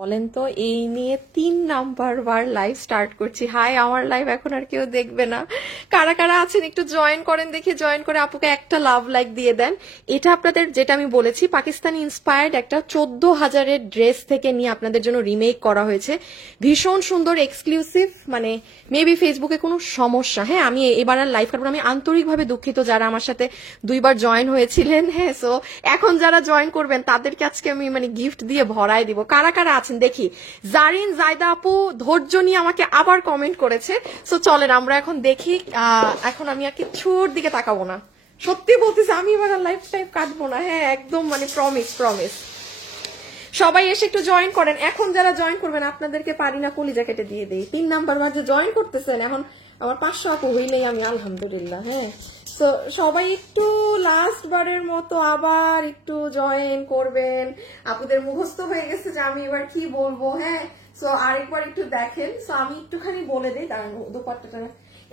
বলেন তো, এই নিয়ে 3 নাম্বার বার লাইভ স্টার্ট করছি। হাই, আমার লাইভ এখন আর কেউ দেখবে না। কারা কারা আছেন একটু জয়েন করেন দেখি, জয়েন করে আপুকে একটা লাভ লাইক দিয়ে দেন। এটা আপনাদের যেটা আমি বলেছি, পাকিস্তানি ইন্সপায়ার্ড একটা 14,000-এর ড্রেস থেকে নিয়ে আপনাদের জন্য রিমেক করা হয়েছে। ভীষণ সুন্দর, এক্সক্লুসিভ, মানে মেবি ফেসবুকে কোনো সমস্যা। হ্যাঁ, আমি এবার আর লাইভ কাটবো না। আমি আন্তরিকভাবে দুঃখিত যারা আমার সাথে 2বার জয়েন হয়েছিলেন। হ্যাঁ, সো এখন যারা জয়েন করবেন তাদেরকে আজকে আমি মানে গিফট দিয়ে ভরাই দিব। কারা কারা আছেন দেখি। জারিন জায়দা আপু ধৈর্য নিয়ে আমাকে আবার কমেন্ট করেছে। সো চলেন আমরা এখন দেখি। এখন আমি আর কিছুর দিকে তাকাবো না, সত্যি বলতেছি আমি এবার লাইফ টাইম কাটবো না। হ্যাঁ, একদম মানে প্রমিস প্রমিস। সবাই এসে একটু জয়েন করেন। এখন যারা জয়েন করবেন আপনাদেরকে পারি না কলিজা কেটে দিয়ে দেই। 3 নাম্বার মাঝে জয়েন করতেছেন, এখন আমার 500 আপু হইলেই আমি আলহামদুলিল্লাহ। হ্যাঁ, তো সবাই একটু লাস্ট বারের মতো আবার একটু জয়েন করবেন। আপুদের মুখস্থ হয়ে গেছে যে আমি এবার কি বলবো। হ্যাঁ, সো আরেকবার একটু দেখেন। সো আমি একটুখানি বলে দিই, দাঁড়ান দোপাট্টাটা।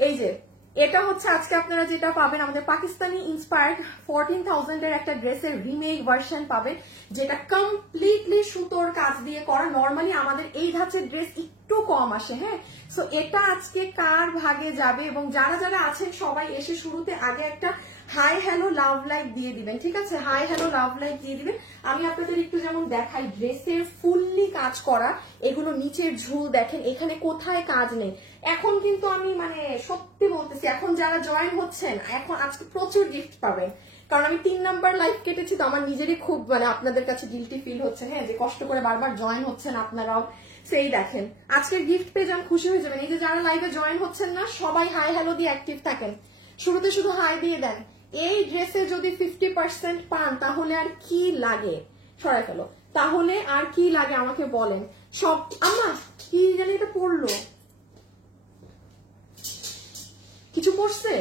এই যে এটা হচ্ছে আজকে আপনারা যেটা পাবেন, আমাদের পাকিস্তানি ইন্সপায়ার্ড 14,000-এর একটা ড্রেসের রিমেক ভার্সন পাবেন, যেটা কমপ্লিটলি সুতোর কাজ দিয়ে করা। নর্মালি আমাদের এই ধাঁচের ড্রেস একটু কম আসে। হ্যাঁ, সো এটা আজকে কার ভাগে যাবে, এবং যারা যারা আছেন সবাই এসে শুরুতে আগে একটা হাই হ্যালো লাভ লাইক দিয়ে দিবেন। ঠিক আছে, হাই হ্যালো লাভ লাইক দিয়ে দিবেন। আমি আপনাদের একটু যেমন দেখাই, ড্রেসের ফুললি কাজ করা, এগুলো নিচের ঝুল দেখেন, এখানে কোথায় কাজ নেই। এখন কিন্তু আমি মানে সত্যি বলতেছি, এখন যারা জয়েন হচ্ছেন এখন আজকে প্রচুর গিফট পাবেন। কারণ আমি 3 নাম্বার লাইভ কেটেছি, তো আমার নিজেরই খুব মানে আপনাদের কাছে গিল্টি ফিল হচ্ছে। হ্যাঁ, যে কষ্ট করে বারবার জয়েন হচ্ছেন আপনারাও। সেই দেখেন আজকের গিফট পেয়ে যান, খুশি হয়ে যাবেন। এই যে যারা লাইভে জয়েন হচ্ছেন না, সবাই হাই হ্যালো দিয়ে অ্যাক্টিভ থাকেন। শুরুতে শুধু হাই দিয়ে দেন। এই ড্রেসে যদি 50% পান তাহলে আর কি লাগে, সরাই ফেলো, তাহলে আর কি লাগে আমাকে বলেন। সব আমার কি জানি এটা পড়লো, কিছু পড়ছে।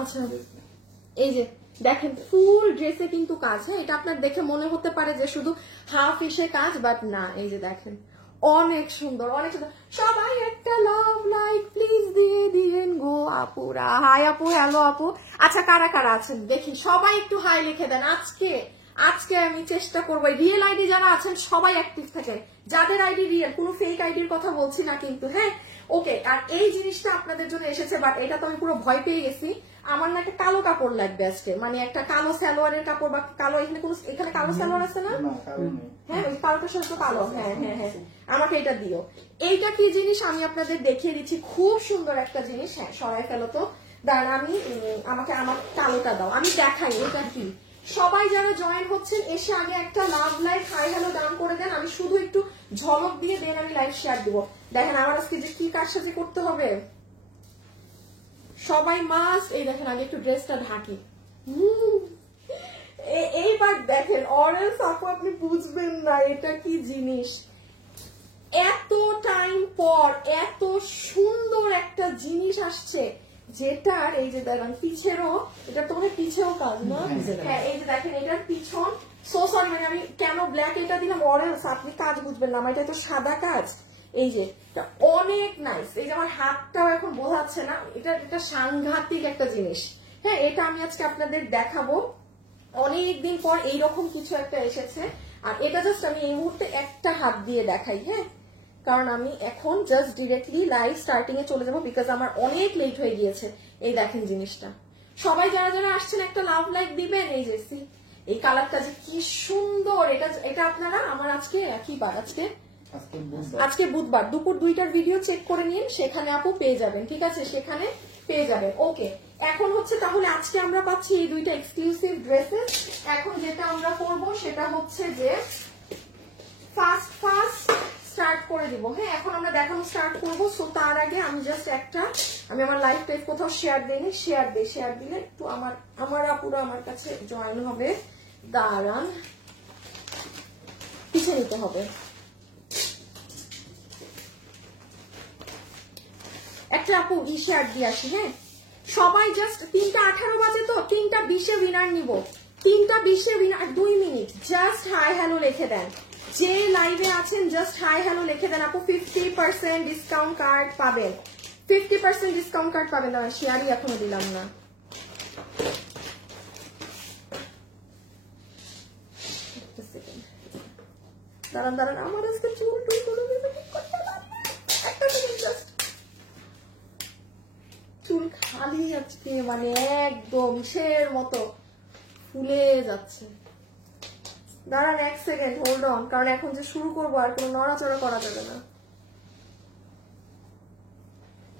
আচ্ছা, এই যে দেখেন ফুল ড্রেসে কিন্তু কাজ। হ্যাঁ, এটা আপনার দেখে মনে হতে পারে যে শুধু হাফ ইসে কাজ, বাট না। এই যে দেখেন অনেক সুন্দর, অনেক সুন্দর। সবাই একটা লাভ লাইক প্লিজ দিয়ে দিয়েন গো আপুরা। হাই আপু, হ্যালো আপু। আচ্ছা, কারা কারা আছেন দেখি, সবাই একটু হাই লিখে দেন। আজকে আমি চেষ্টা করবো রিয়েল আইডি যারা আছেন সবাই অ্যাক্টিভ থাকে, যাদের আইডি রিয়েল, কোনো ফেক আইডির কথা বলছি না কিন্তু। হ্যাঁ, ওকে। আর এই জিনিসটা আপনাদের জন্য এসেছে, বাট এটা তো আমি পুরো ভয় পেয়ে গেছি। আমার না একটা কালো কাপড় লাগবে আজকে, মানে একটা কালো সালোয়ারের কাপড়, বা কালো এখানে কালো সালোয়ার আছে না? হ্যাঁ, ওই কালোটার সাথে কালো। হ্যাঁ হ্যাঁ হ্যাঁ, আমাকে এটা দিও। এইটা কি জিনিস আমি আপনাদের দেখিয়ে দিচ্ছি, খুব সুন্দর একটা জিনিস। হ্যাঁ, সরাই ফেলো তো, দাঁড়ান আমি আমাকে আমার কালোটা দাও, আমি দেখাই এটা কি। সবাই যারা জয়েন হচ্ছেন এসে আগে একটা love like hi hello down করে দেন। আমি শুধু একটু ঝলক দিয়ে দেন, আমি লাইভ শেয়ার দিব। দেখেন আমার আজকে যে কি কারসাজি করতে হবে, সবাই মাস্ট। এই দেখেন আগে একটু ড্রেসটা ঢাকি। এইবার দেখেন, অরেঞ্জ আপু আপনি বুঝবেন না এটা কি জিনিস। এত টাইম পর এত সুন্দর একটা জিনিস আসছে, যেটার এই যে দেখেন পিছেরও, এটা তোমার পিছেও কাজ না। হ্যাঁ, এই যে দেখেন এটার পিছন। সো সরি, মানে আমি কেন ব্ল্যাক এটা দিলাম, অরেঞ্জ আপনি কাজ বুঝবেন না, আমার এটা তো সাদা কাজ। এই যে অনেক নাইস। এই যে আমার হাতটাও এখন বোঝাচ্ছে না, এটা সাংঘাতিক একটা জিনিস। হ্যাঁ, এটা আমি আজকে আপনাদের দেখাবো। অনেকদিন পর এইরকম কিছু একটা এসেছে, আর এটা জাস্ট আমি এই মুহূর্তে একটা হাত দিয়ে দেখাই। হ্যাঁ, কারণ আমি এখন জাস্ট ডিরেক্টলি লাইভ স্টার্টিং এ চলে যাবো, বিকজ আমার অনেক লেট হয়ে গিয়েছে। এই দেখেন জিনিসটা, সবাই যারা যারা আসছেন একটা লাভ লাইক দিবেন। এই যে এই কালারটা যে কি সুন্দর, এটা আপনারা আমার আজকে কি বার, আজকে বুধবার দুপুর 2টার ভিডিও চেক করে নিন, সেখানে আপু পেয়ে যাবেন। ঠিক আছে, সেখানে পেয়ে যাবেন। ওকে, এখন হচ্ছে তাহলে আজকে আমরা পাচ্ছি এই 2টা এক্সক্লুসিভ ড্রেসেস। এখন যেটা আমরা করব সেটা হচ্ছে যে ফার্স্ট স্টার্ট করে দিব। হ্যাঁ, এখন আমরা দেখানো স্টার্ট করবো। সো তার আগে আমি জাস্ট আমি আমার লাইভ পেজ কোথাও শেয়ার দিইনি, শেয়ার দিলে একটু আমার আপুরা আমার কাছে জয়েন হবে। দাঁড়ান, পিছিয়ে নিতে হবে। একটা আপু শেয়ার দিয়ে আসি। হ্যাঁ, সবাই জাস্ট 3:18 বাজে, তো 3:20 উইনার নিব। 3:20 winner, 2 minute just hi hello লিখে দেন। যে লাইভে আছেন জাস্ট হাই হ্যালো লিখে দেন। আপু 50% ডিসকাউন্ট কার্ড পাবেন, 50% ডিসকাউন্ট কার্ড পাবেন। শেয়ারই এখনো দিলাম না। দাঁড়ান দাঁড়ান, আমার আজকে চুল টুল গুলো একটা সেকেন্ড জাস্ট। চুল খালি আজকে মানে একদম সের মতো ফুলে যাচ্ছে। দাঁড়ান এক সেকেন্ড, হোল্ড অন, কারণ এখন যে শুরু করবো আর কোনো নড়াচড়া করা যাবে না।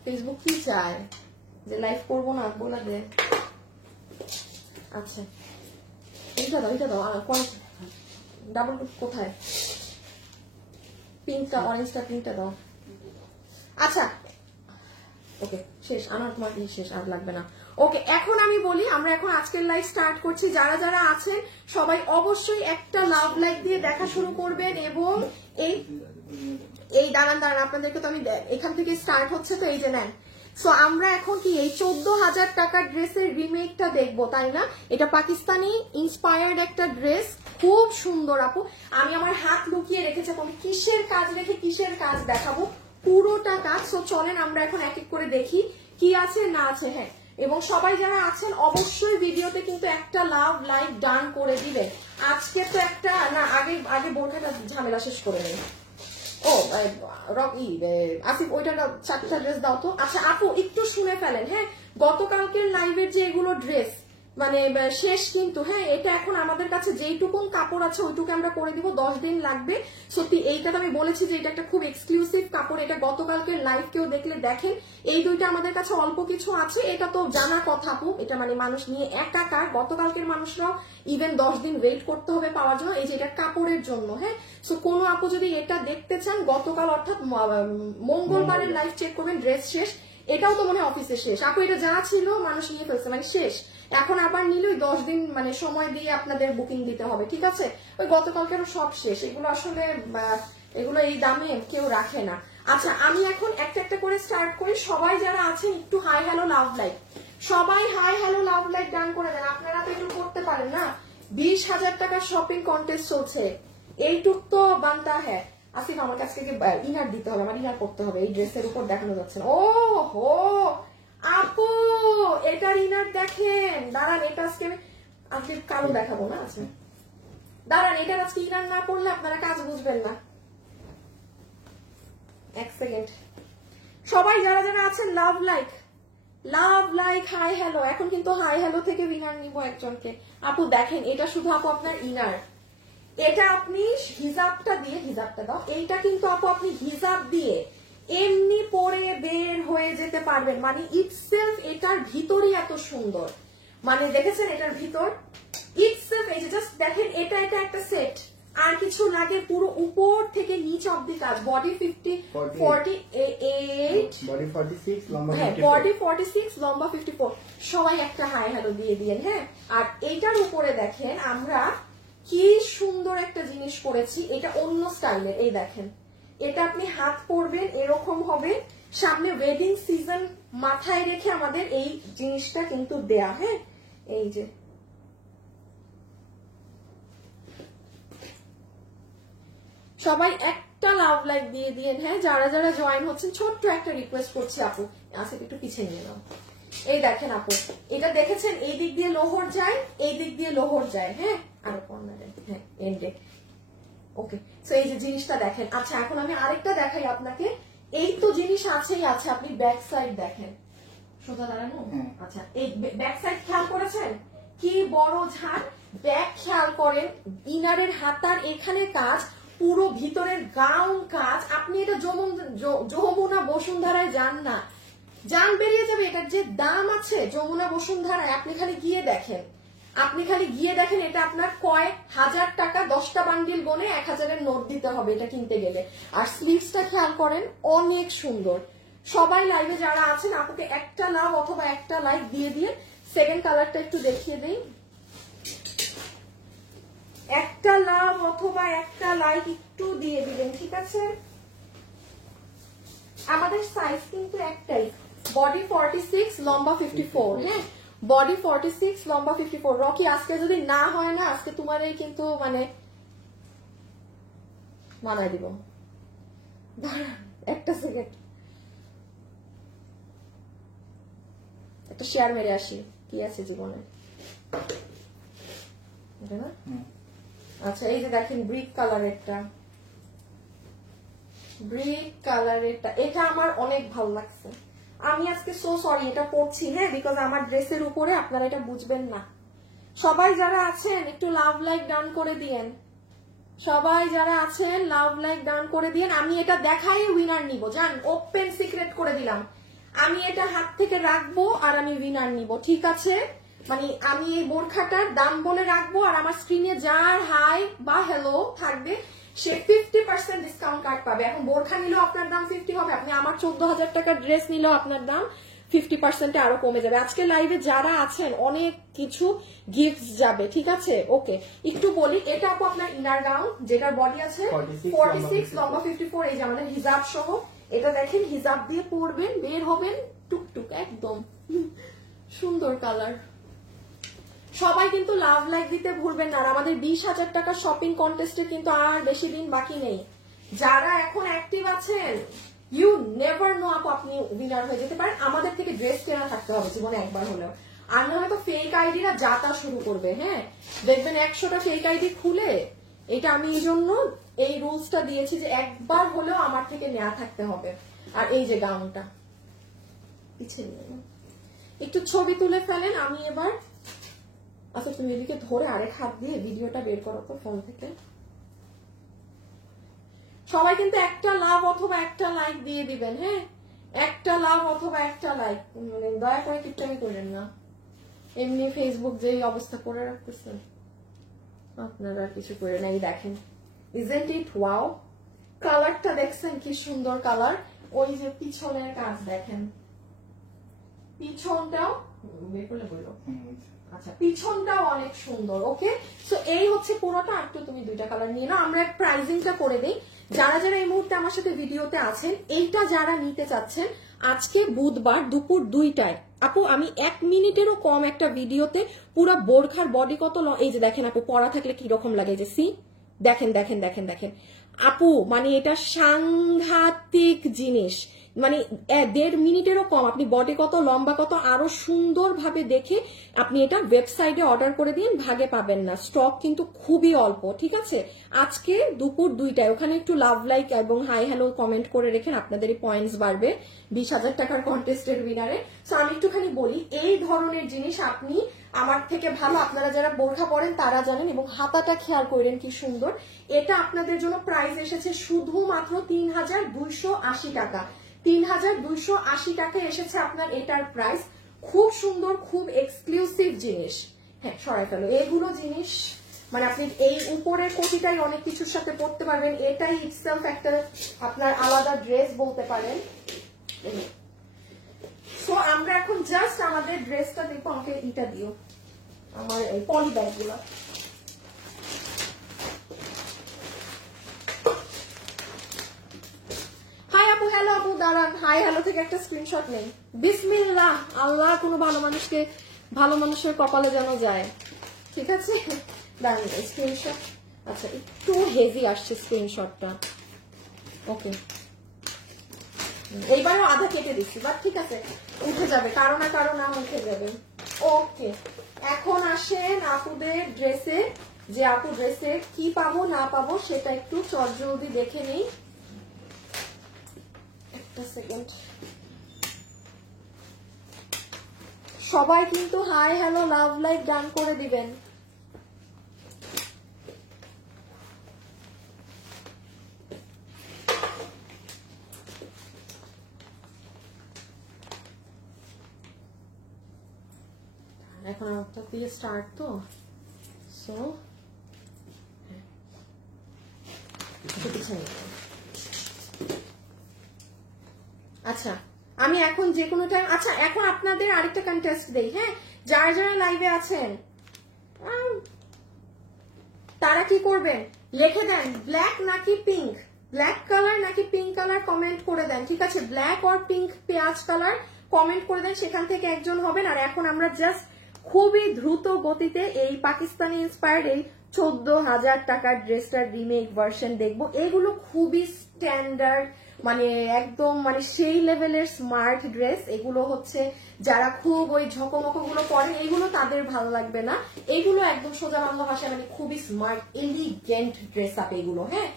ফেসবুক কি চায় যে লাইভ করবো না, বলে দে। আচ্ছা এইটা দাও, এটা দাও, ডাবল কোথায়, পিঙ্কটা, অরেঞ্জটা, পিঙ্কটা দাও। আচ্ছা ওকে শেষ, আমার তোমার শেষ, আর লাগবে না। ওকে এখন আমি বলি, আমরা এখন আজকের লাইভ স্টার্ট করছি। যারা যারা আছেন সবাই অবশ্যই একটা লাভ লাইক দিয়ে দেখা শুরু করবেন। এবং এই দাঁড়ান দাঁড়ান, আপনাদেরকে তো আমি এখান থেকে স্টার্ট হচ্ছে, তো এই যে নেন। সো আমরা এখন কি এই 14,000 টাকার ড্রেসের রিমেকটা দেখবো, তাই না? এটা পাকিস্তানি ইন্সপায়ার্ড একটা ড্রেস, খুব সুন্দর আপু। আমি আমার হাত লুকিয়ে রেখেছি, আমি কিসের কাজ রেখে কিসের কাজ দেখাবো, পুরোটা কাজ। সো চলেন আমরা এখন এক এক করে দেখি কি আছে না আছে। হ্যাঁ, এবং সবাই যারা আছেন অবশ্যই ভিডিওতে কিন্তু একটা লাভ লাইক ডান করে দিবে। আজকে তো একটা না, আগে আগে বোরখাটা ঝামেলা শেষ করে নেই। ও আসিফ ওইটা 4টা ড্রেস দাও তো। আচ্ছা আপু একটু শুনে ফেলেন, হ্যাঁ গতকালকের লাইভের যে এগুলো ড্রেস মানে শেষ কিন্তু, হ্যাঁ এটা এখন আমাদের কাছে যেইটুকুন কাপড় আছে ওইটুকু আমরা করে দিব, 10 দিন লাগবে। সত্যি এইটা আমি বলেছি যে এটা একটা খুব এক্সক্লুসিভ কাপড়, এটা গতকালকের লাইভ কেউ দেখলে দেখেন। এই দুইটা আমাদের কাছে অল্প কিছু আছে, এটা তো জানা কথা আপু, এটা মানে মানুষ নিয়ে একাকার। গতকালকের মানুষরাও ইভেন 10 দিন ওয়েট করতে হবে পাওয়ার জন্য, এই যে এটা কাপড়ের জন্য। হ্যাঁ সো কোনো আপু যদি এটা দেখতে চান, গতকাল অর্থাৎ মঙ্গলবারের লাইভ চেক করবেন, ড্রেস শেষ। এটাও তো মনে হয় অফিসে শেষ আপু, এটা যা ছিল মানুষ নিয়ে ফেলছে মানে শেষ। এখন আবার নিলে 10 দিন মানে সময় দিয়ে আপনাদের বুকিং দিতে হবে, ঠিক আছে? ওই গতকালকেরও সব শেষ, এগুলো আসলে এগুলো এই দামে কেউ রাখে না। আচ্ছা আমি এখন একটা একটা করে স্টার্ট করি। সবাই যারা আছেন একটু হাই হ্যালো লাভ লাইক, সবাই hi hello love like done করে দেন। আপনারা তো এগুলো করতে পারেন না, 20,000 টাকার শপিং কন্টেস্ট চলছে, এইটুক তো বানতা হ্যাঁ। আসিফ আমার কাছে ইনার দিতে হবে, আমার ইনার করতে হবে, এই ড্রেসের উপর দেখানো যাচ্ছে না। ও হো আপু এটার ইনার দেখেন, দাঁড়ান এটা আজকে কালো দেখাবো না। আচ্ছা দাঁড়ান, এটার আজকে ইনার না পড়লে আপনারা কাজ বুঝবেন না। এক সেকেন্ড, সবাই যারা যারা আছেন লাভ লাইক হাই হ্যালো। এখন কিন্তু হাই হ্যালো থেকে উইনার নিব একজনকে। আপু দেখেন এটা শুধু আপু আপনার ইনার, এটা আপনি হিজাবটা দিয়ে, হিজাবটা দাও, এইটা কিন্তু আপু আপনি হিজাব দিয়ে এমনি পরে বের হয়ে যেতে পারবেন। মানে ইটসেলফ এটার ভিতরই এত সুন্দর, মানে দেখেছেন এটার ভিতর ইটসেলফ, এই যে জাস্ট দেখেন এটা একটা সেট, আর কিছু লাগে, পুরো উপর থেকে নিচ অব্দি কাজ। বডি 48, বডি 46, লম্বা 54, হ্যাঁ বডি 46, লম্বা 54। সবাই একটা হাই হ্যালো দিয়ে দিয়েন। হ্যাঁ আর এইটার উপরে দেখেন আমরা কি সুন্দর একটা জিনিস করেছি, এটা অন্য স্টাইলের। এই দেখেন এটা আপনি হাত পরবেন এরকম হবে, সামনে ওয়েডিং সিজন মাথায় রেখে আমাদের এই জিনিসটা কিন্তু দেয়া। হ্যাঁ এই যে সবাই একটা লাভ লাইক দিয়ে দিয়েন। হ্যাঁ যারা যারা জয়েন হচ্ছেন ছোট্ট একটা রিকোয়েস্ট করছি আপু, আসিফ একটু পিছিয়ে নিয়ে নাও। এই দেখেন আপু এটা দেখেছেন, এই দিক দিয়ে লোহর যায়, এই দিক দিয়ে লোহর যায়। হ্যাঁ আরো কর্নারে, হ্যাঁ এন্ডে। ওকে সো এই যে জিনিসটা দেখেন। আচ্ছা এখন আমি আরেকটা দেখাই আপনাকে, এই তো জিনিস আছেই আছে, আপনি ব্যাক সাইড দেখেন, সোজা দাঁড়ানো। আচ্ছা এই ব্যাক সাইড খেয়াল করেছেন কি বড় ঝাড়, ব্যাক খেয়াল করেন, ইনারের হাতার এখানে কাজ, পুরো ভিতরের গাউন কাজ। আপনি এটা যমুনা বসুন্ধরায় যান না, যান বেরিয়ে যাবে। এটার যে দাম আছে যমুনা বসুন্ধরায়, আপনি খালি গিয়ে দেখেন, এটা আপনার কয়েক হাজার টাকা, 10টা বান্ডিল গনে 1000-এর নোট দিতে হবে এটা কিনতে গেলে। আর স্লিভসটা খেয়াল করেন অনেক সুন্দর। সবাই লাইভে যারা আছেন আপুকে একটা লাভ অথবা একটা লাইক দিয়ে দিয়ে সেকেন্ড কালারটা একটু দেখিয়ে দেই। একটা লাভ অথবা একটা লাইক একটু দিয়ে দিবেন, ঠিক আছে? আমাদের সাইজ কিন্তু একটাই, বডি 46, লম্বা 54। হ্যাঁ বডি 46, লম্বা 54। রকি আজকে যদি না হয় না, আজকে তোমার এই কিন্তু মানে মানায় দিব। একটা সেকেন্ড, একটা শেয়ার মেরে আসি, কি আছে জীবনে। আচ্ছা এই যে দেখেন ব্রিক কালার একটা, ব্রিক কালারেরটা, এটা আমার অনেক ভালো লাগছে। আমি আজকে সো সরি এটা পরছি, হ্যাঁ, বিকজ আমার ড্রেসের উপরে আপনারা এটা বুঝবেন না। সবাই যারা আছেন একটু লাভ লাইক ডান করে দিয়েন, সবাই যারা আছেন লাভ লাইক ডান করে দিয়েন। আমি এটা দেখাই উইনার নিব, জান, ওপেন সিক্রেট করে দিলাম। আমি এটা হাত থেকে রাখবো আর আমি উইনার নিব, ঠিক আছে? মানে আমি এই বোরখাটার দাম বলে রাখবো, আর আমার স্ক্রিনে যার হাই বা হ্যালো থাকবে সে 50% ডিসকাউন্ট কার্ড পাবে। এখন বোরখা নিলেও আপনার দাম 50 হবে, আপনি আমার 14,000 টাকার ড্রেস নিলেও আপনার দাম 50% আরো কমে যাবে। আজকে লাইভে যারা আছেন অনেক কিছু গিফট যাবে, ঠিক আছে? ওকে, একটু বলি, এটা আপু আপনার ইনার গাউন, যেটার বডি আছে 46, লম্বা 54, এই যে আমাদের হিজাব সহ। এটা দেখেন, হিজাব দিয়ে পরবেন, বের হবেন টুকটুক একদম সুন্দর কালার। সবাই কিন্তু লাভ লাইক দিতে ভুলবেন না। আর আমাদের 20,000 টাকার শপিং কন্টেস্টে কিন্তু আর বেশি দিন বাকি নেই। যারা এখন অ্যাক্টিভ আছেন, ইউ নেভার নো আপু, আপনি উইনার হয়ে যেতে পারেন। আমাদের থেকে ড্রেস কেনা থাকতে হবে জীবনে একবার হলেও, আর না হয়তো ফেক আইডিরা যাতা শুরু করবে। হ্যাঁ, দেখবেন 100টা ফেক আইডি খুলে, এটা আমি এই জন্য এই রুলসটা দিয়েছি যে একবার হলেও আমার থেকে নেওয়া থাকতে হবে। আর এই যে গাউনটা পিছিয়ে নিয়ে একটু ছবি তুলে ফেলেন। আমি এবার, আচ্ছা তুমি এদিকে ধরে আরেক হাত দিয়ে ভিডিওটা বের করো তো ফোন থেকে। সবাই কিন্তু একটা লাভ অথবা একটা লাইক দিয়ে দিবেন, হ্যাঁ, একটা লাভ অথবা একটা লাইক, মানে দয়া করে কিপটামি করেন না। এমনি ফেসবুক যেই অবস্থা করে রাখতেছেন আপনারা কিছু করে নাই। দেখেন, ইজন্ট ইট ওয়াও, কালারটা দেখছেন কি সুন্দর কালার। ওই যে পিছনের কাজ দেখেন, পিছনটাও বের করলে বললো, আচ্ছা পিছনটাও অনেক সুন্দর। ওকে, সো এই হচ্ছে পুরোটা। একটু তুমি দুইটা কালার নিয়ে নাও, আমরা প্রাইজিংটা করে দিই। যারা যারা এই মুহূর্তে আমার সাথে ভিডিওতে আছেন, এইটা যারা নিতে চাচ্ছেন, আজকে বুধবার দুপুর 2টায় আপু আমি 1 মিনিটেরও কম একটা ভিডিওতে পুরো বোরখার বডি কত, এই যে দেখেন আপু, পরা থাকলে কি রকম লাগে, যে সি দেখেন দেখেন দেখেন দেখেন আপু, মানে এটা সাংঘাতিক জিনিস। মানে 1.5 মিনিটেরও কম, আপনি বডি কত, লম্বা কত আরো সুন্দর ভাবে দেখে আপনি এটা ওয়েবসাইটে অর্ডার করে দিন, ভাগে পাবেন না। স্টক কিন্তু খুবই অল্প, ঠিক আছে? আজকে দুপুর 2টায় ওখানে একটু লাভ লাইক এবং হাই হ্যালো কমেন্ট করে রেখেন, আপনাদেরই পয়েন্টস বাড়বে 20,000 টাকার কন্টেস্টের উইনারে। সো আমি একটুখানি বলি, এই ধরনের জিনিস আপনি আমার থেকে ভালো, আপনারা যারা বোরখা পরেন তারা জানেন। এবং হাতাটা খেয়াল করেন কি সুন্দর। এটা আপনাদের জন্য প্রাইস এসেছে শুধুমাত্র 3,280 টাকা। 3,280 টাকা এসেছে আপনার এটার প্রাইস। খুব সুন্দর, খুব এক্সক্লুসিভ জিনিস। হ্যাঁ, সরাই ফেলো এগুলো জিনিস, মানে আপনি এই উপরের কোটিটাই অনেক কিছুর সাথে পরতে পারবেন। এটাই ইটসেলফ একটা আপনার আলাদা ড্রেস বলতে পারেন। সো আমরা এখন জাস্ট আমাদের ড্রেসটা দেখবো। আমাকে এটা দিও, আমার এই পলি ব্যাগ গুলো। হাই আপু, হ্যালো আপু, দাঁড়ান, হাই হ্যালো থেকে একটা স্ক্রিনশট নেই। বিসমিল্লাহ, আল্লাহ কোনো ভালো মানুষকে, ভালো মানুষের কপালে যেন যায়, ঠিক আছে? দাঁড়ান স্ক্রিনশট, আচ্ছা একটু হেভি আসছে স্ক্রিনশটটা। ওকে, এইবারও আধা কেটে দিচ্ছি, বাট ঠিক আছে, উঠে যাবে, কারো না কারো নাম উঠে যাবে। ওকে, এখন আসেন আপুদের ড্রেসে, যে আপু ড্রেসে কি পাবো না পাবো সেটা একটু চটজলদি দেখে নেই। একটা সেকেন্ড, সবাই কিন্তু hi hello love like done করে দিবেন। এখন একটা দিয়ে স্টার্ট তো, সো আচ্ছা আমি এখন যে কোনো টাইম, আচ্ছা এখন আপনাদের আরেকটা কন্টেস্ট দেই। হ্যাঁ, যারা যারা লাইভে আছেন তারা কি করবেন, লিখে দেন ব্ল্যাক নাকি পিঙ্ক, ব্ল্যাক কালার নাকি পিঙ্ক কালার কমেন্ট করে দেন, ঠিক আছে? ব্ল্যাক অর পিঙ্ক পেঁয়াজ কালার কমেন্ট করে দেন, সেখান থেকে একজন হবেন। আর এখন আমরা জাস্ট খুবই দ্রুত গতিতে এই পাকিস্তানি ইন্সপায়ার্ড এই 14,000 টাকার ড্রেসটার রিমেক ভার্সন দেখবো। এগুলো খুবই স্ট্যান্ডার্ড, মানে একদম মানে সেই লেভেলের স্মার্ট ড্রেস। এগুলো হচ্ছে যারা খুব ওই ঝকমকো গুলো পরেন এগুলো তাদের ভালো লাগবে না, এগুলো একদম সোজা বাংলা ভাষায় মানে খুবই স্মার্ট এলিগেন্ট ড্রেস আপ এগুলো। হ্যাঁ,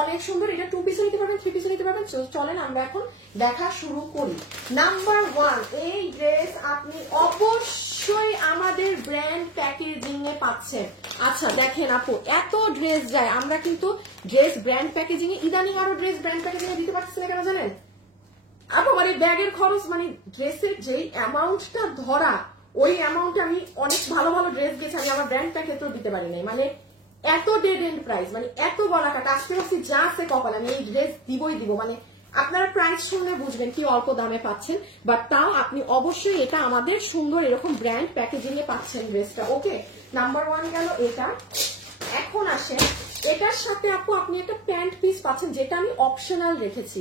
অনেক সুন্দর। এটা 2 পিসও নিতে পারবেন, 3 পিসও নিতে পারবেন। চলেন আমরা এখন দেখা শুরু করি। নাম্বার 1, এই ড্রেস আপনি অবশ্যই আমাদের ব্র্যান্ড প্যাকেজিং এ পাচ্ছেন। আচ্ছা দেখেন আপু, এত ড্রেস যায়, আমরা কিন্তু ড্রেস ব্র্যান্ড প্যাকেজিং এ ইদানিং আরো ড্রেস ব্র্যান্ড প্যাকেজিং এ দিতে পারছি না, কেন জানেন আপু? মানে ব্যাগের খরচ, মানে ড্রেসের যেই অ্যামাউন্টটা ধরা, ওই অ্যামাউন্টে আমি অনেক ভালো ভালো ড্রেস গেছি, আমি আমার ব্র্যান্ড প্যাকেজও দিতে পারি নাই। মানে এত ডেড এন্ড প্রাইস, মানে এত বলা কাটা, আসতে পারছি যা আছে কপাল, আমি এই ড্রেস দিবই দিব। মানে আপনারা প্রাইস শুনলে বুঝবেন কি অল্প দামে পাচ্ছেন, বাট তাও আপনি অবশ্যই এটা আমাদের সুন্দর এরকম ব্র্যান্ড প্যাকেজিং এ পাচ্ছেন ড্রেসটা। ওকে, নাম্বার 1 গেল এটা। এখন আসেন এটার সাথে আপু আপনি একটা প্যান্ট পিস পাচ্ছেন, যেটা আমি অপশনাল রেখেছি।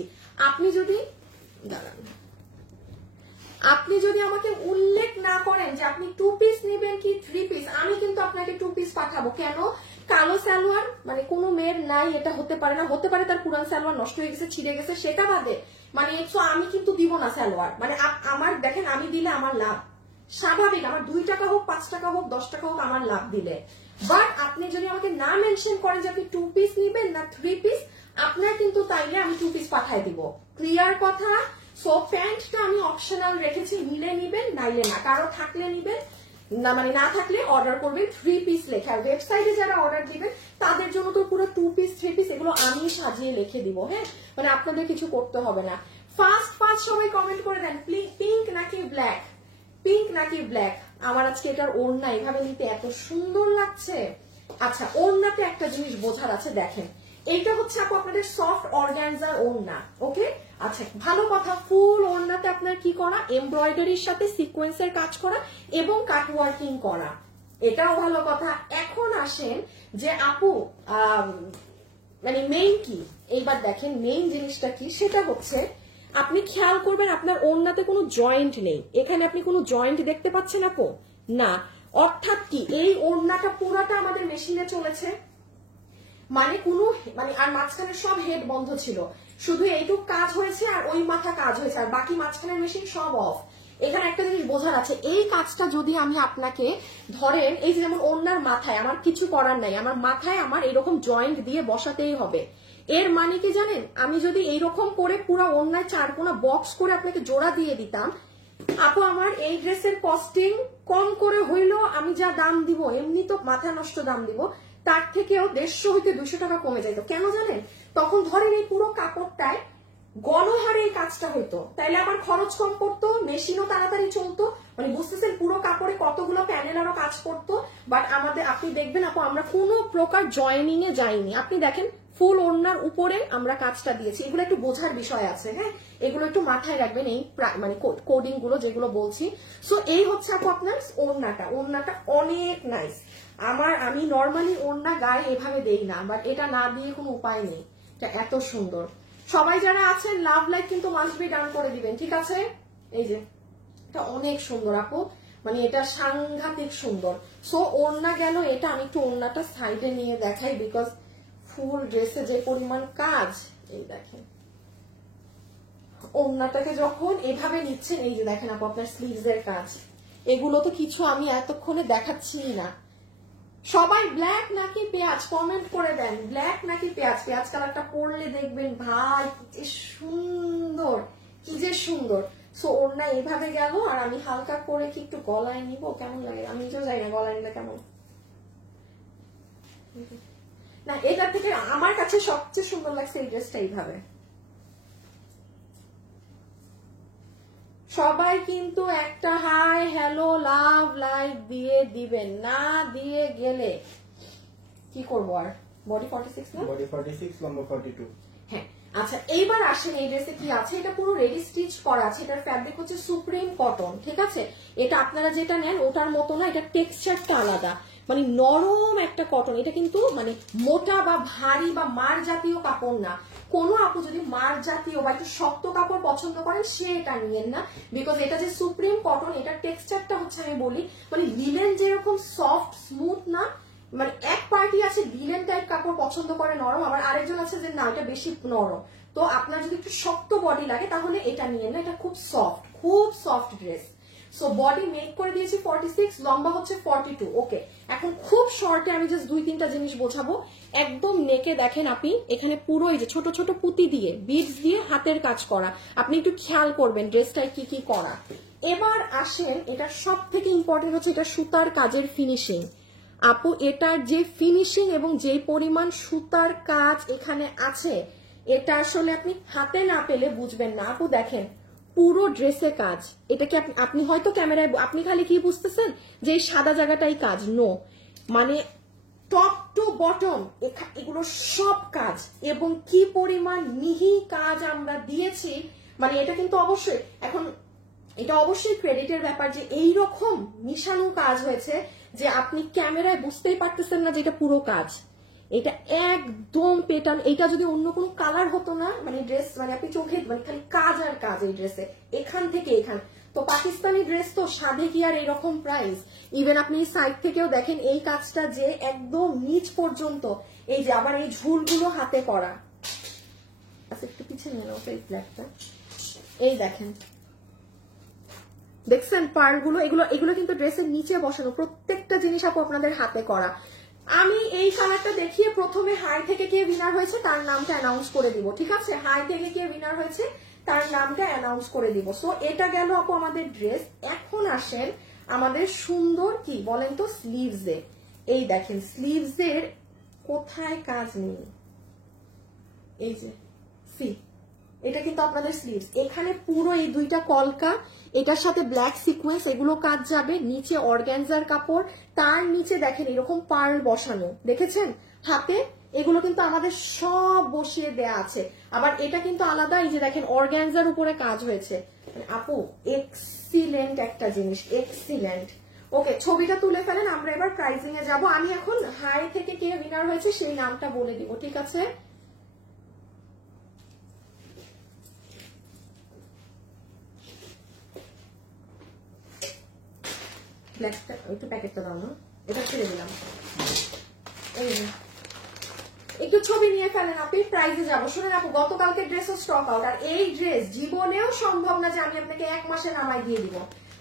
আপনি যদি দাঁড়ান, আপনি যদি আমাকে উল্লেখ না করেন যে আপনি 2 পিস নেবেন কি 3 পিস, আমি কিন্তু আপনাকে 2 পিস পাঠাবো। কেন? কালো সালোয়ার মানে কোনো মেয়ের নাই, এটা হতে পারে না। হতে পারে তার পুরান সালোয়ার নষ্ট হয়ে গেছে, ছিঁড়ে গেছে, সেটা বাদে মানে আমি কিন্তু দিব না সালোয়ার। মানে আমার দেখেন, আমি দিলে আমার লাভ স্বাভাবিক, আমার 2 টাকা হোক 5 টাকা হোক 10 টাকা হোক আমার লাভ দিলে। বাট আপনি যদি আমাকে না মেনশন করেন যে আপনি 2 পিস নিবেন না 3 পিস, আপনার কিন্তু তাইলে আমি 2 পিস পাঠাই দিব। ক্লিয়ার কথা? সো প্যান্টটা আমি অপশনাল রেখেছি, নিলে নিবেন নাইলে না, কারো থাকলে নিবেন না, মানে না থাকলে অর্ডার করবেন 3 পিস লেখা। আর ওয়েবসাইটে যারা অর্ডার দিবেন তাদের জন্য তো পুরো 2 পিস 3 পিস এগুলো আমি সাজিয়ে লিখে দিব। হ্যাঁ, মানে আপনাদের কিছু করতে হবে না। ফার্স্ট সবাই কমেন্ট করে দেন পিঙ্ক নাকি ব্ল্যাক, পিঙ্ক নাকি ব্ল্যাক। আমার আজকে এটার ওড়না এভাবে নিতে এত সুন্দর লাগছে। আচ্ছা, ওড়নাতে একটা জিনিস বোঝার আছে, দেখেন এইটা হচ্ছে আপু আপনাদের সফট অর্গানজার ওড়না। ওকে, আচ্ছা ভালো কথা, ফুল ওড়নাতে আপনার কি করা, এমব্রয়ডারির সাথে সিকোয়েন্সের কাজ করা এবং কাট ওয়ার্কিং করা, এটাও ভালো কথা। এখন আসেন যে আপু মানে মেইন কি, এইবার দেখেন মেইন জিনিসটা কি, সেটা হচ্ছে আপনি খেয়াল করবেন আপনার ওড়নাতে কোনো জয়েন্ট নেই। এখানে আপনি কোনো জয়েন্ট দেখতে পাচ্ছেন আপু? না। অর্থাৎ কি, এই ওড়নাটা পুরাটা আমাদের মেশিনে চলেছে, মানে কোনো মানে আর মাঝখানে সব হেড বন্ধ ছিল, শুধু এইটুক কাজ হয়েছে আর ওই মাথা কাজ হয়েছে, আর বাকি মাঝখানের মেশিন সব অফ। এখানে একটা জিনিস বোঝার আছে, এই কাজটা যদি আমি আপনাকে ধরেন, এই যে যেমন ওড়নার মাথায় আমার কিছু করার নাই, আমার মাথায় আমার এরকম জয়েন্ট দিয়ে বসাতেই হবে। এর মানে কি জানেন, আমি যদি এইরকম করে পুরো ওড়নায় 4 কোনা বক্স করে আপনাকে জোড়া দিয়ে দিতাম আপু, আমার এই ড্রেসের কস্টিং কম করে হইলো আমি যা দাম দিব, এমনি তো মাথা নষ্ট দাম দিব, তার থেকেও 150 হইতে 200 টাকা কমে যাইতো। কেন জানেন? তখন ধরেন এই পুরো কাপড়টায় গণহারে এই কাজটা হইতো, তাইলে আমার খরচ কম পড়তো, মেশিনও তাড়াতাড়ি চলতো, মানে বুঝতেছেন পুরো কাপড়ে কতগুলো প্যানেল আরো কাজ করতো। বাট আমাদের আপনি দেখবেন আপু আমরা কোনো প্রকার জয়েনিং এ যাইনি। আপনি দেখেন ফুল ওড়নার উপরে আমরা কাজটা দিয়েছি, এগুলো একটু বোঝার বিষয় আছে। হ্যাঁ, এগুলো একটু মাথায় রাখবেন, এই মানে কোডিং গুলো যেগুলো বলছি। সো এই হচ্ছে আপু আপনার ওড়নাটা, ওড়নাটা অনেক নাইস। আমি নর্মালি ওড়না গায়ে এভাবে দেই না, বাট এটা না দিয়ে কোনো উপায় নেই, এটা এত সুন্দর। সবাই যারা আছেন লাভ লাইক কিন্তু মাস্ট বি ডান করে দিবেন, ঠিক আছে? এই যে এটা অনেক সুন্দর আপু, মানে এটা সাংঘাতিক সুন্দর। সো ওড়না গেল এটা, আমি একটু ওড়নাটা সাইডে নিয়ে দেখাই, বিকজ ফুল ড্রেসে যে পরিমাণ কাজ, এই দেখেন ওড়নাটাকে যখন এভাবে নিচ্ছেন, এই যে দেখেন আপু আপনার স্লিভস এর কাজ, এগুলো তো কিছু আমি এতক্ষণে দেখাচ্ছি না। সবাই ব্ল্যাক নাকি পেঁয়াজ কমেন্ট করে দেন, ব্ল্যাক নাকি পেঁয়াজ। পেঁয়াজ কালারটা পরলে দেখবেন ভাই কি সুন্দর, কি যে সুন্দর। সো ওড়না এইভাবে গেল, আর আমি হালকা করে কি একটু গলায় নিব, কেমন লাগে আমি তো জানি না গলায় নিলে কেমন। না, এটা থেকে আমার কাছে সবচেয়ে সুন্দর লাগছে এই ড্রেসটা এইভাবে। সবাই কিন্তু একটা হাই হ্যালো লাভ লাইক দিয়ে দিবেন, না দিয়ে গেলে কি করবো আর। বডি 46 না, বডি 46, লম্বা 42। হ্যাঁ আচ্ছা, এইবার আসেন এই ড্রেসে কি আছে। এটা পুরো রেডি স্টিচ করা আছে, এটার ফ্যাব্রিক হচ্ছে সুপ্রিম কটন, ঠিক আছে? এটা আপনারা যেটা নেন ওটার মতো না, এটা টেক্সচারটা আলাদা, মানে নরম একটা কটন। এটা কিন্তু মানে মোটা বা ভারী বা মার জাতীয় কাপড় না। কোনো আপু যদি মার জাতীয় বা একটু শক্ত কাপড় পছন্দ করেন সে এটা নিয়েন না, বিকজ এটা যে সুপ্রিম কটন, এটার টেক্সচারটা হচ্ছে আমি বলি মানে লিনেন যেরকম সফট স্মুথ না, মানে এক পার্টি আছে লিনেন টাইপ কাপড় পছন্দ করে নরম, আবার আরেকজন আছে যে না এটা বেশি নরম। তো আপনার যদি একটু শক্ত বডি লাগে তাহলে এটা নিয়ে না, এটা খুব soft dress. So body make করে দিয়েছি 46, লম্বা হচ্ছে 42। ওকে, এখন খুব শর্টে আমি জাস্ট 2-3টা জিনিস বোঝাবো। একদম নেকে দেখেন আপনি এখানে পুরো এই যে ছোট ছোট পুঁতি দিয়ে বিডস দিয়ে হাতের কাজ করা, আপনি একটু খেয়াল করবেন ড্রেসটায় কি কি করা। এবার আসেন, এটা সব থেকে ইম্পর্টেন্ট হচ্ছে এটা সুতার কাজের ফিনিশিং। আপু এটার যে ফিনিশিং এবং যে পরিমাণ সুতার কাজ এখানে আছে, এটা আসলে আপনি হাতে না পেলে বুঝবেন না। আপু দেখেন পুরো ড্রেসে কাজ। এটা কি আপনি হয়তো ক্যামেরায় আপনি খালি কি বুঝতেছেন যে এই সাদা জায়গাটাই কাজ, নো, মানে টপ টু বটম এগুলো সব কাজ, এবং কি পরিমাণ মিহি কাজ আমরা দিয়েছি। মানে এটা কিন্তু অবশ্যই এখন এটা অবশ্যই ক্রেডিটের ব্যাপার যে এই রকম মিশানো কাজ হয়েছে যে আপনি ক্যামেরায় বুঝতেই পারতেছেন না যে এটা পুরো কাজ। এটা একদম পেটার্ন। এটা যদি অন্য কোনো কালার হতো না, মানে ড্রেস মানে আপনি চোখে মানে খালি কাজ আর কাজ এই ড্রেসে, এখান থেকে এখান। তো পাকিস্তানি ড্রেস তো সাধে কি আর এরকম প্রাইস। ইভেন আপনি সাইড থেকেও দেখেন এই কাজটা যে একদম নিচ পর্যন্ত, এই যে আবার এই ঝুলগুলো হাতে করা। আচ্ছা একটু পিছিয়ে নেন ওটা, এই ব্ল্যাকটা, এই দেখেন দেখছেন পার্লগুলো, এগুলো এগুলো কিন্তু ড্রেসের নিচে বসানো, প্রত্যেকটা জিনিস আপু আপনাদের হাতে করা। আমি এই কালারটা দেখিয়ে প্রথমে হাই থেকে কে উইনার হয়েছে তার নামটা অ্যানাউন্স করে দিব, ঠিক আছে? হাই থেকে কে উইনার হয়েছে তার নামটা অ্যানাউন্স করে দিব। সো এটা গেল আপু আমাদের ড্রেস। এখন আসেন আমাদের সুন্দর কি বলেন তো স্লিভসে। এই দেখেন স্লিভসের কোথায় কাজ নেই, এই যে সি, এটা কিন্তু আপনাদের স্লিভস। এখানে পুরো এই দুইটা কলকা, এটার সাথে ব্ল্যাক সিকোয়েন্স, এগুলো কাজ যাবে। নিচে অর্গানজার কাপড়, তার নিচে দেখেন এরকম পার্ল বসানো, দেখেছেন হাতে, এগুলো কিন্তু আমাদের সব বসিয়ে দেয়া আছে। আবার এটা কিন্তু আলাদা, এই যে দেখেন অর্গানজার উপরে কাজ হয়েছে। আপু এক্সিলেন্ট একটা জিনিস, এক্সিলেন্ট। ওকে, ছবিটা তুলে ফেলেন, আমরা এবার প্রাইজিং এ যাব। আমি এখন হাই থেকে কে উইনার হয়েছে সেই নামটা বলে দিব, ঠিক আছে? ব্ল্যাকটা একটু প্যাকেটটা দাও না, এটা ছেড়ে দিলাম। এই একটু ছবি নিয়ে ফেলেন, আপনি প্রাইজে যাবো। শুনেন আপু, গতকালকে ড্রেসও স্টক আউট, আর এই ড্রেস জীবনেও সম্ভব না যে আমি আপনাকে 1 মাসে নামাই দিয়ে দিব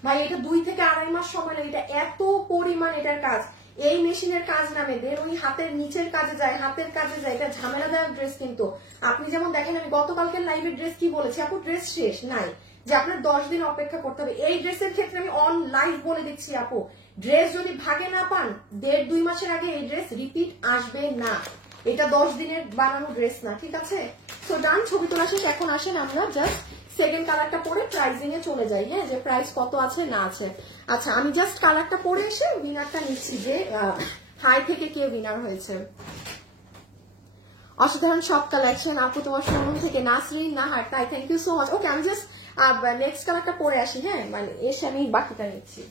ভাই। এটা 2 থেকে আড়াই মাস সময় লাগে, এটা এত পরিমাণ এটার কাজ। এই মেশিনের কাজ নামে দেন ওই হাতের নিচের কাজে যায়, হাতের কাজে যায়, এটা ঝামেলাদায়ক ড্রেস। কিন্তু আপনি যেমন দেখেন আমি গতকালকে লাইভের ড্রেস কি বলেছি আপু, ড্রেস শেষ নাই, যে আপনার 10 দিন অপেক্ষা করতে হবে। এই ড্রেসের ক্ষেত্রে আমি অন লাইভ বলে দিচ্ছি আপু, ড্রেস যদি ভাগে না পান 1.5-2 মাসের আগে এই ড্রেস রিপিট আসবে না। এটা 10 দিনের বানানো ড্রেস না, ঠিক আছে? সো ডান, ছবি তোলা শেষ। এখন আসেন আমরা জাস্ট সেকেন্ড কালারটা পরে প্রাইজিং এ চলে যাই, হ্যাঁ, যে প্রাইস কত আছে না আছে। আচ্ছা আমি জাস্ট কালারটা পরে এসে উইনারটা নিচ্ছি, যে হাই থেকে কে উইনার হয়েছে। অসাধারণ সব কালেকশন আপু তোমার শোরুম থেকে, নাসরিন নাহার, তাই থ্যাংক ইউ সো মাচ। ওকে আমি জাস্ট নেক্সট কালারটা পরে আসি, হ্যাঁ, মানে এসে আমি বাকিটা নিচ্ছি।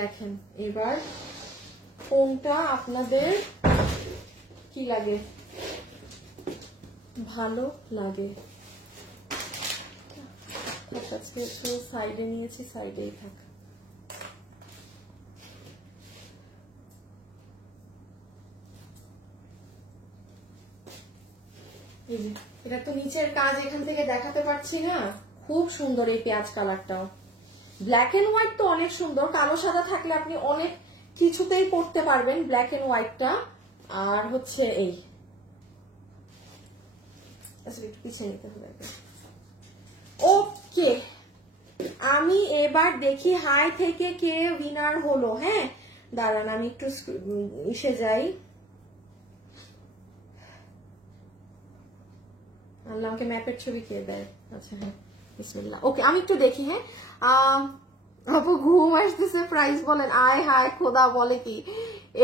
দেখেন এবার কোনটা আপনাদের কি লাগে, ভালো লাগে। আজকে একটু সাইডে নিয়েছি, সাইডেই থাক। এটা তো নিচের কাজ এখান থেকে দেখাতে পারছি না, খুব সুন্দর এই পেঁয়াজ কালারটাও। ব্ল্যাক এন্ড হোয়াইট তো অনেক সুন্দর, কালো সাদা থাকলে আপনি অনেক কিছুতেই পরতে পারবেন ব্ল্যাক এন্ড হোয়াইটটা। আর হচ্ছে এই একটু পিছিয়ে নিতে হবে। ওকে, আমি এবার দেখি হাই থেকে কে উইনার হলো। হ্যাঁ দাঁড়ান, আমি একটু ইসে যাই। আল্লাহ, আমাকে ম্যাপের ছবি কে দেয়? আচ্ছা হ্যাঁ, বিসমিল্লাহ। ওকে, আমি একটু দেখি। হ্যাঁ আপু ঘুম আসতেছে, প্রাইস বলেন। আয় হায় খোদা, বলে কি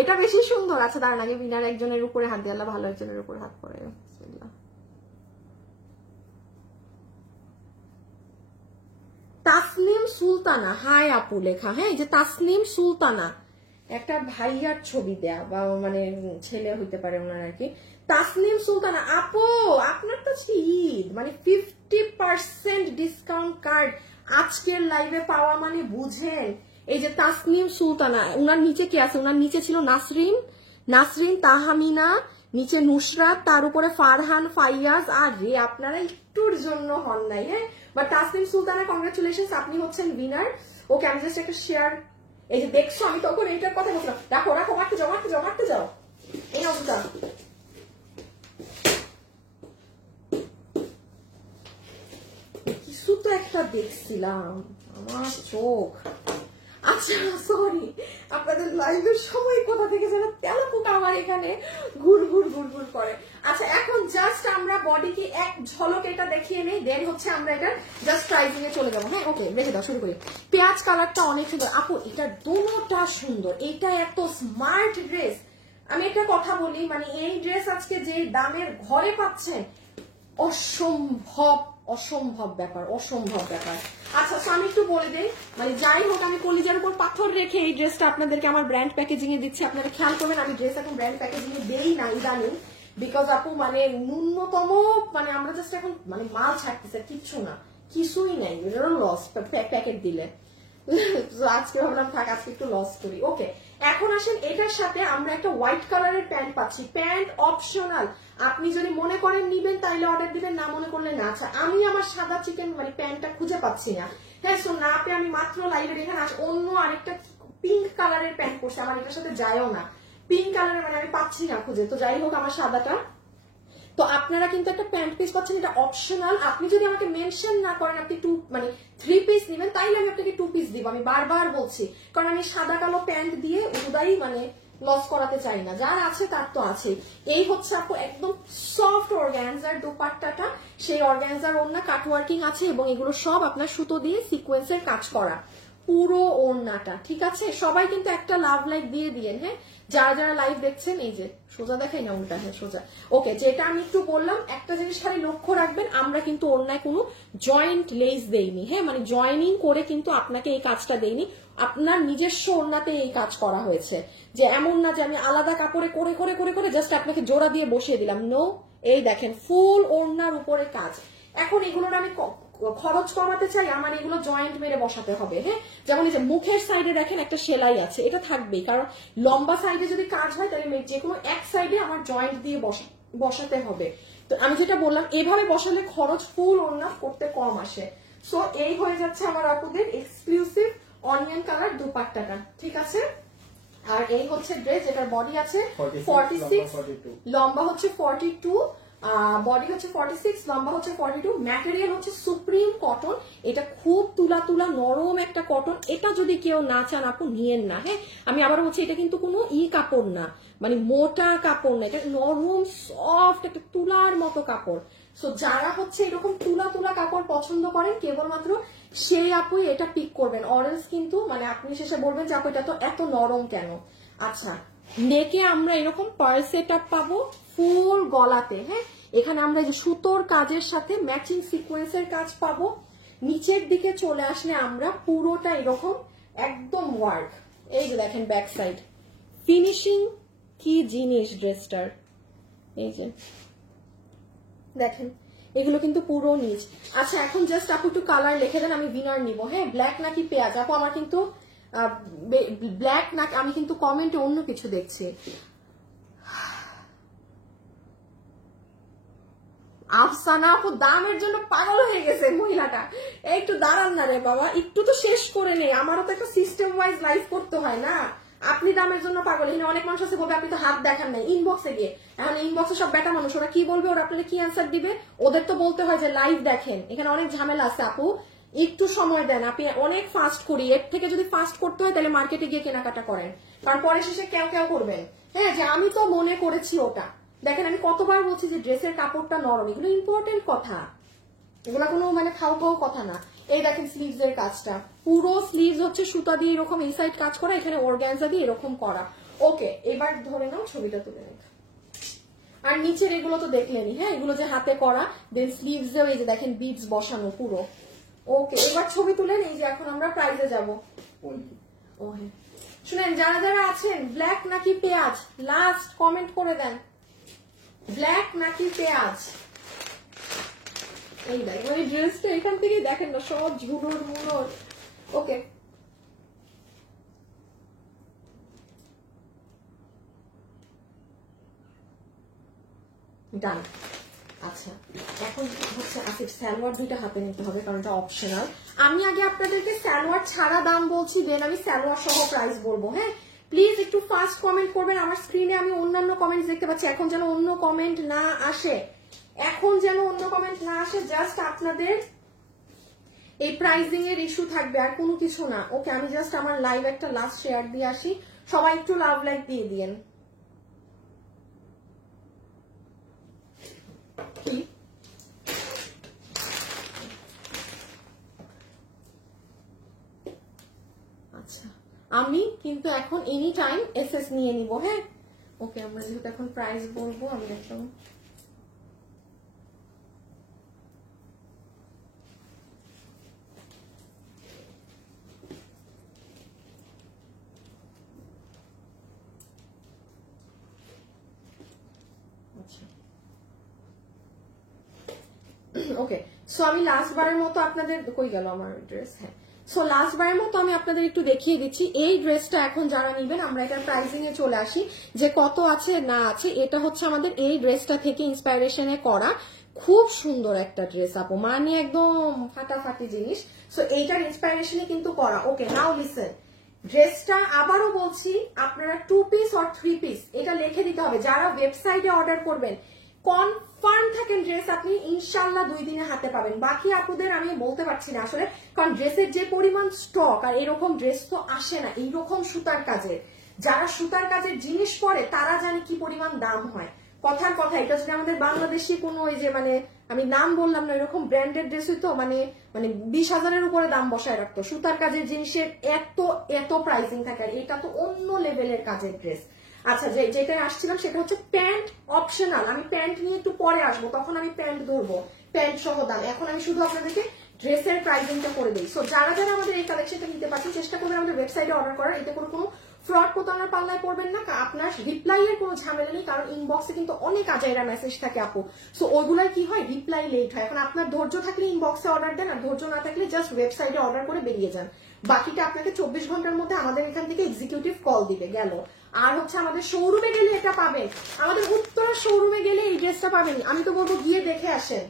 এটা বেশি সুন্দর। আচ্ছা দাঁড়ান, আগে উইনার একজনের উপরে হাত দিয়ে, আল্লাহ ভালো একজনের উপরে হাত পড়ে। বিসমিল্লাহ। তাসনিম সুলতানা, হাই আপু লেখা। হ্যাঁ, এই যে তাসনিম সুলতানা, একটা ভাইয়ার ছবি দেয়া, বা মানে ছেলে হইতে পারে ওনার আর কি। তাসনিম সুলতানা আপু, আপনার তো ঈদ, মানে 50% ডিসকাউন্ট কার্ড আজকের লাইভে পাওয়া, মানে বুঝেন। এই যে তাসনিম সুলতানা, উনার নিচে কি আছে? উনার নিচে ছিল নাসরিন তাহমিনা, নিচে নুসরাত, তার উপরে ফারহান ফাইয়াজ। আর রে আপনারা একটুর জন্য হন নাই। হ্যাঁ, বাট তাসনিম সুলতানা কংগ্রাচুলেশন, আপনি হচ্ছেন উইনার। ওকে, আমি জাস্ট একটা শেয়ার। এই যে দেখছো, আমি তখন এইটার কথা বলছিলাম। রাখো রাখো, মারতে যাও মারতে যাও মারতে যাও। এই অবস্থা, কিছু তো একটা দেখছিলাম, আমার চোখ। আচ্ছা সরি, আপনাদের লাইভের সময় কোথা থেকে যেন তেলাপোকা আমার এখানে ঘুর ঘুর ঘুর ঘুর করে। আচ্ছা, এখন জাস্ট আমরা বডিকে এক ঝলক এটা দেখিয়ে নেই, দেন হচ্ছে আমরা এটা জাস্ট প্রাইজিং এ চলে যাবো। হ্যাঁ ওকে, রেখে দাও, শুরু করি। পেঁয়াজ কালারটা অনেক সুন্দর আপু, এটা দোনোটা সুন্দর। এটা এত স্মার্ট ড্রেস। আমি একটা কথা বলি, মানে এই ড্রেস আজকে যে দামের ঘরে পাচ্ছেন, অসম্ভব অসম্ভব ব্যাপার, অসম্ভব ব্যাপার। আচ্ছা, আমি একটু বলে দেই, মানে যাই হোক, আমি কলিজার উপর পাথর রেখে এই ড্রেসটা আপনাদেরকে আমার ব্র্যান্ড প্যাকেজিং এ দিচ্ছি। আপনারা খেয়াল করবেন, আমি ড্রেস এখন ব্র্যান্ড প্যাকেজিং এ দেই না ইদানিং, বিকজ আপু মানে ন্যূনতম, মানে আমরা জাস্ট এখন মানে মাল ছাড়তেছে, কিচ্ছু না, কিছুই নাই, লস প্যাকেট দিলে। আজকে ভাবলাম থাক, আজকে একটু লস করি। ওকে, এখন আসেন, এটার সাথে আমরা একটা হোয়াইট কালারের প্যান্ট পাচ্ছি। প্যান্ট অপশনাল, আপনি যদি মনে করেন নিবেন তাইলে অর্ডার দিবেন, না মনে করলে না। আচ্ছা, আমি আমার সাদা চিকেন মানে প্যান্টটা খুঁজে পাচ্ছি না। হ্যাঁ, সো না পেয়ে আমি মাত্র লাইভে এখানে অন্য আরেকটা পিঙ্ক কালারের প্যান্ট পরছি, আমার এটার সাথে যায়ও না, পিঙ্ক কালারের, মানে আমি পাচ্ছি না খুঁজে। তো যাই হোক, আমার সাদাটা, তো আপনারা কিন্তু একটা প্যান্ট পিস পাচ্ছেন, এটা অপশনাল। আপনি যদি আমাকে মেনশন না করেন আপনি মানে 3 পিস নেবেন, তাইলে আমি আপনাকে 2 পিস দিব। আমি বারবার বলছি, কারণ আমি সাদা কালো প্যান্ট দিয়ে উদাই মানে লস করাতে চাই না, যার আছে তার তো আছে। এই হচ্ছে আপু একদম সফট অর্গানজার দোপাট্টাটা, সেই অর্গানজার ওড়না কাটওয়ার্কিং আছে, এবং এগুলো সব আপনার সুতো দিয়ে সিকোয়েন্সের কাজ করা পুরো ওড়নাটা। ঠিক আছে, সবাই কিন্তু একটা লাভ লাইক দিয়ে দিয়েন। হ্যাঁ, যারা যারা লাইভ দেখছেন, এই যে সোজা দেখাই না উল্টা, হ্যাঁ সোজা। ওকে, যেটা আমি একটু বললাম, একটা জিনিস খালি লক্ষ্য রাখবেন, আমরা কিন্তু ওড়নায় কোনো জয়েন্ট লেস দেইনি। হ্যাঁ, মানে জয়েনিং করে কিন্তু আপনাকে এই কাজটা দেইনি, আপনার নিজস্ব ওড়নাতে এই কাজ করা হয়েছে। যে এমন না যে আমি আলাদা কাপড়ে করে করে করে করে জাস্ট আপনাকে জোড়া দিয়ে বসিয়ে দিলাম, নো। এই দেখেন, ফুল ওড়নার উপরে কাজ। এখন এগুলোর আমি খরচ কমাতে চাই, আমার এগুলো জয়েন্ট মেরে বসাতে হবে। হ্যাঁ, যেমন এই যে মুখের সাইডে দেখেন একটা সেলাই আছে, এটা থাকবেই, কারণ লম্বা সাইডে যদি কাজ হয় তাহলে যে কোনো এক সাইডে আমার জয়েন্ট দিয়ে বসাতে হবে। তো আমি যেটা বললাম, এভাবে বসালে খরচ ফুল ওড়না করতে কম আসে। সো এই হয়ে যাচ্ছে আমার আপুদের এক্সক্লুসিভ অনিয়ন কালার দুপাট্টাটা। ঠিক আছে, আর এই হচ্ছে ড্রেস, যেটার বডি আছে 46, লম্বা হচ্ছে 42, বডি হচ্ছে 46, লম্বা হচ্ছে 42, ম্যাটেরিয়াল হচ্ছে সুপ্রিম কটন। এটা খুব তুলা তুলা নরম একটা কটন। এটা যদি কেউ না চান আপু, নিয়েন না। হ্যাঁ, আমি আবার বলছি, এটা কিন্তু কোনো কাপড় না, মানে মোটা কাপড় না, এটা নরম সফট একটা তুলার মতো কাপড়। সো যারা হচ্ছে এরকম তুলা তুলা কাপড় পছন্দ করেন, কেবলমাত্র সেই আপুই এটা পিক করবেন। অরেঞ্জ কিন্তু মানে আপনি শেষে বলবেন যে আপু এটা তো এত নরম কেন। আচ্ছা, নেকে আমরা এরকম পার্ল সেট আপ পাবো ফুল গলাতে। হ্যাঁ, এখানে আমরা যে সুতোর কাজের সাথে ম্যাচিং সিকোয়েন্সের কাজ পাবো। নিচের দিকে চলে আসলে আমরা পুরোটা এরকম একদম ওয়ার্ক। এই যে দেখেন ব্যাক সাইড ফিনিশিং, কি জিনিস ড্রেসটার। এই যে দেখেন, এগুলো কিন্তু পুরো নিচ। আচ্ছা, এখন জাস্ট আপু একটু কালার লিখে দেন, আমি উইনার নিব। হ্যাঁ, ব্ল্যাক নাকি পেঁয়াজ? আপু আমার কিন্তু ব্ল্যাক না, আমি কিন্তু কমেন্টে অন্য কিছু দেখছি। আফসানা আপু দামের জন্য পাগল হয়ে গেছে মহিলাটা। একটু দাঁড়ান না রে বাবা, একটু তো শেষ করে নেই, আমারও তো একটা সিস্টেম ওয়াইজ লাইফ করতে হয় না। আপনি দামের জন্য পাগল। এখানে অনেক মানুষ আছে বলবে আপনি তো হাত দেখান নাই ইনবক্সে গিয়ে। এখন ইনবক্সে সব বেটা মানুষ, ওরা কি বলবে, ওরা আপনাকে কি অ্যান্সার দিবে? ওদের তো বলতে হয় যে লাইভ দেখেন। এখানে অনেক ঝামেলা আছে আপু, একটু সময় দেন। আপনি অনেক ফাস্ট করি, এর থেকে যদি ফাস্ট করতে হয় তাহলে মার্কেটে গিয়ে কেনাকাটা করেন, কারণ পরে শেষে কেউ কেউ করবেন। হ্যাঁ, যে আমি তো মনে করেছি ওটা। দেখেন আমি কতবার বলছি যে ড্রেসের কাপড়টা নরম, এগুলো ইম্পর্টেন্ট কথা, এগুলা কোনো মানে খাও খাও কথা না। এই দেখেন স্লিভস এর কাজটা, পুরো স্লিভস হচ্ছে সুতা দিয়ে এরকম এই সাইড কাজ করা, এখানে অর্গানজা দিয়ে এরকম করা। ওকে, এবার ধরে নাও ছবিটা তুলে নেব। আর নিচের এগুলো তো দেখলেনি, হ্যাঁ, এগুলো যে হাতে করা, দেন স্লিভস এও এই যে দেখেন বিডস বসানো পুরো। ওকে, এবার ছবি তুলেন। এই যে এখন আমরা প্রাইজে যাব। ও হ্যাঁ, শুনেন যারা যারা আছেন, ব্ল্যাক নাকি পেঁয়াজ, লাস্ট কমেন্ট করে দেন, ব্ল্যাক নাকি পেঁয়াজ। এই দেখেন ওই ড্রেসটা এখান থেকে দেখেন না, সব ঝুড়োর মুড়োর। ওকে, ডান। আচ্ছা, এখন হচ্ছে আসিফ সালোয়ার দুইটা হাতে নিতে হবে কারণ এটা অপশনাল। আমি আগে আপনাদেরকে সালোয়ার ছাড়া দাম বলছি, দেন আমি সালোয়ার সহ প্রাইস বলবো। হ্যাঁ, প্লিজ একটু ফাস্ট কমেন্ট করবেন। আমার স্ক্রিনে আমি অন্যান্য কমেন্টস দেখতে পাচ্ছি, এখন যেন অন্য কমেন্ট না আসে, এখন যেন অন্য কমেন্ট না আসে। জাস্ট আপনাদের এই প্রাইজিং এর ইস্যু থাকবে, আর কোনো কিছু না। ওকে, আমি জাস্ট আমার লাইভ একটা লাস্ট শেয়ার দিয়ে আসি, সবাই একটু লাভ লাইক দিয়ে দিয়েন। কি আচ্ছা, আমি কিন্তু এখন এনি টাইম এসএস নিয়ে নিব। হ্যাঁ, ওকে, আমরা যেহেতু এখন প্রাইস বলবো, আমি দেখলাম ওকে। সো আমি লাস্ট বারের মতো আপনাদের, কই গেল আমার ড্রেস, হ্যাঁ, সো লাস্ট বারের মতো আমি আপনাদের একটু দেখিয়ে দিচ্ছি এই ড্রেসটা। এখন যারা নিবেন, আমরা এটার প্রাইসিং এ চলে আসি যে কত আছে না আছে। এটা হচ্ছে আমাদের এই ড্রেসটা থেকে ইন্সপাইরেশনে করা, খুব সুন্দর একটা ড্রেস আপু, মানে একদম ফাটাফাটি জিনিস। সো এইটার ইন্সপাইরেশনে কিন্তু করা। ওকে, নাও লিসেন, ড্রেসটা আবারও বলছি, আপনারা 2 পিস অর 3 পিস এটা লিখে দিতে হবে। যারা ওয়েবসাইটে অর্ডার করবেন কনফার্ম থাকেন ড্রেস আপনি ইনশাল্লাহ 2 দিনে হাতে পাবেন। বাকি আপুদের আমি বলতে পারছি না আসলে, কারণ ড্রেসের যে পরিমাণ স্টক, আর এরকম ড্রেস তো আসে না এইরকম সুতার কাজের। যারা সুতার কাজের জিনিস পরে তারা জানে কি পরিমাণ দাম হয়। কথার কথা, এটা যদি আমাদের বাংলাদেশি কোনো ওই যে মানে আমি নাম বললাম না, এরকম ব্র্যান্ডেড ড্রেস হইতো মানে মানে 20,000-এর উপরে দাম বসায় রাখতো। সুতার কাজের জিনিসের এত এত প্রাইসিং থাকে, আর এটা তো অন্য লেভেলের কাজের ড্রেস। আচ্ছা, যেটা আসছিলাম সেটা হচ্ছে প্যান্ট অপশনাল। আমি প্যান্ট নিয়ে একটু পরে আসবো, তখন আমি প্যান্ট ধরবো, প্যান্ট সহ দাম। এখন আমি শুধু আপনাদেরকে ড্রেসের প্রাইসিংটা করে দিই। সো যারা যারা আমাদের এই কালেকশনটা নিতে পারছেন, চেষ্টা করবেন আমাদের ওয়েবসাইটে অর্ডার করার। এতে কোনো ফ্রড প্রতারণার পাল্লায় পড়বেন না, আপনার রিপ্লাই এর কোনো ঝামেলা নেই, কারণ ইনবক্সে কিন্তু অনেক আজাইরা মেসেজ থাকে আপু। সো ওইগুলাই কি হয়, রিপ্লাই লেট হয়। এখন আপনার ধৈর্য থাকলে ইনবক্সে অর্ডার দেন, আর ধৈর্য না থাকলে জাস্ট ওয়েবসাইটে অর্ডার করে বেরিয়ে যান। বাকিটা আপনাকে 24 ঘন্টার মধ্যে আমাদের এখান থেকে এক্সিকিউটিভ কল দিবে, গেল। আর হচ্ছে আমাদের শোরুমে গেলে এটা পাবেন, আমাদের উত্তরা শোরুমে গেলে এই ড্রেসটা পাবেন। আমি তো বলবো গিয়ে দেখে আসেন,